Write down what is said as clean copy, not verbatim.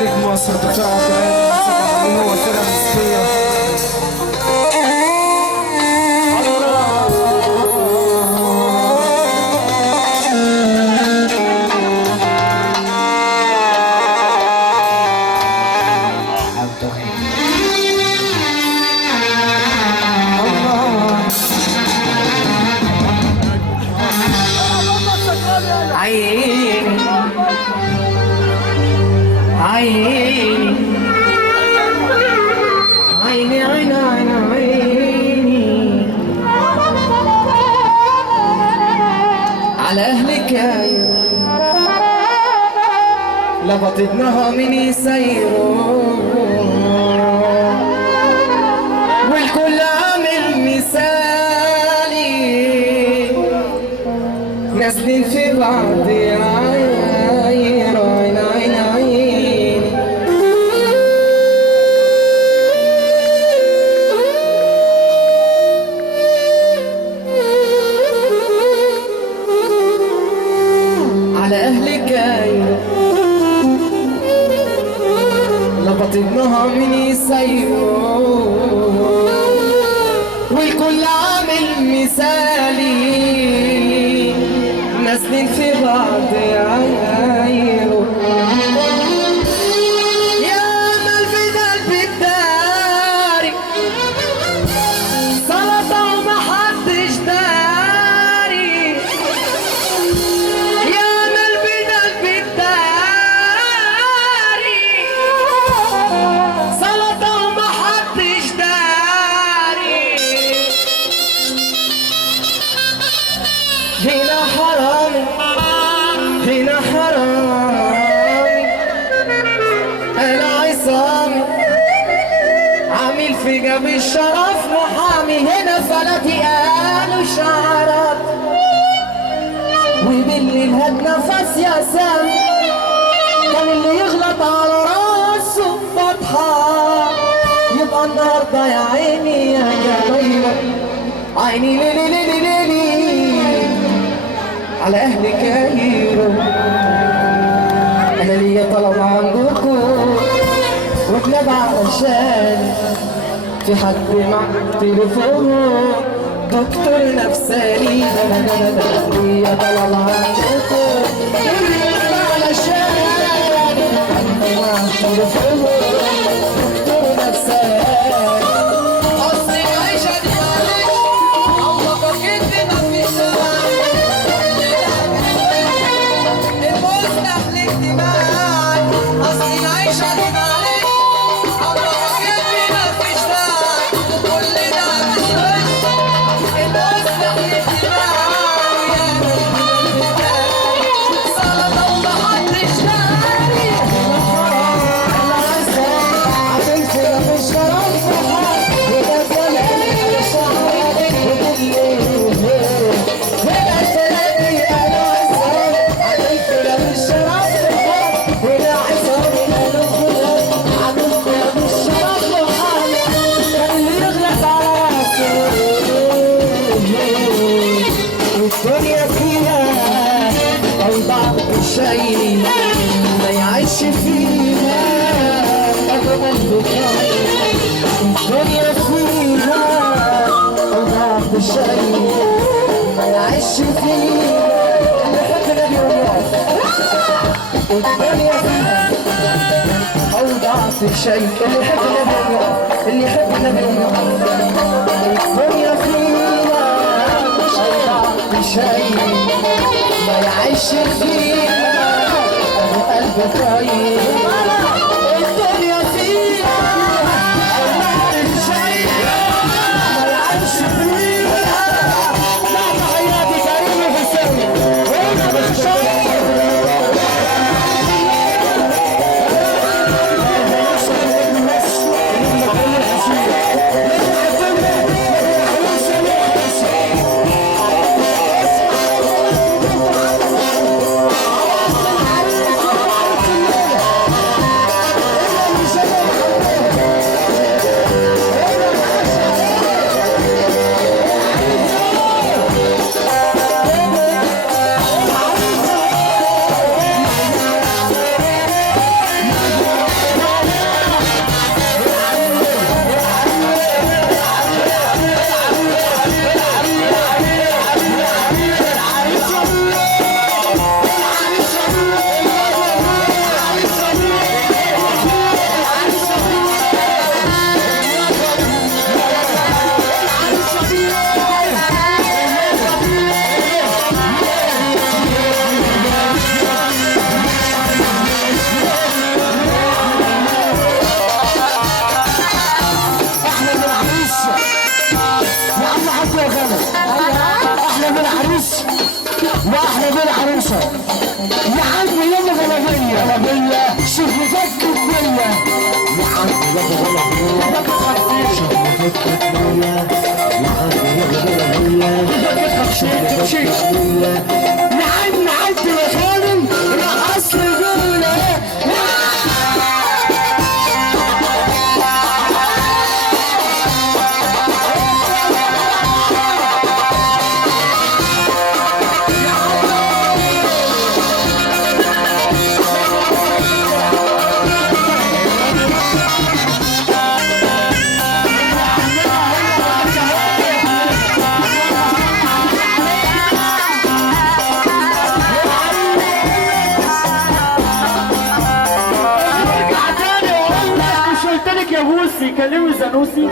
نجم مصر دكتور عبد العزيز هو الفرقة الموسيقية. عيني عيني عيني عيني عيني على أهلك لبطنها من يسيروا والكل عامل مثالي نازلين في بعض على أهلك لبطنها من يسيروا والكل عامل مثالي نازلين في بعض يعايروا يا مال بدل بالداري سلطة ومحدش داري يا مال بدل بالداري سلطة ومحدش داري هنا حرامي هنا حرامي انا عصامي عامل في جاب الشرف محامي هنا فلاتي قالوا شعرات وبالليل هات نفس يا سامي كان اللي يغلط على راسه بطحة يبقى النهارده يا عيني يا جميلة عيني ليلي ليلي ليلي على أهل كايرو أنا ليا طلب عندكم واتلاب علشان في حد مع تليفون دكتور نفساني ليا طلب عندكم علشان حد مع تليفون دكتور نفساني أصل العيشة دي معلش الله فكرت مفيش أصل العيشة دي معلش الله فكرني مفيش داعي كل ده مش وش المصلح الاجتماعي يا سلطة ومحدش داري هتنفر في الشرف وتفضل شعرك الدنيا فيها أوضاع شيء ما يعيش فيها أجمل بكاء الدنيا فيها أوضاع شيء ما يعيش فيها اللي يحب النبي والله الدنيا فيها أوضاع شيء اللي يحب النبي والله اللي يحب النبي والله الدنيا فيها شيء ما يعيش فيها أبو قلب طيب الدنيا فيها شيء ما يعيش فيها لا حياتي كريم حسين وانت شوفك بنية يا عم يا غلا ما تخافيش شوفك بنية يا عم يا غلا ما تخافيش نعم نعد يا خالد رقص رجولة يا بوسي كلمي زانوسي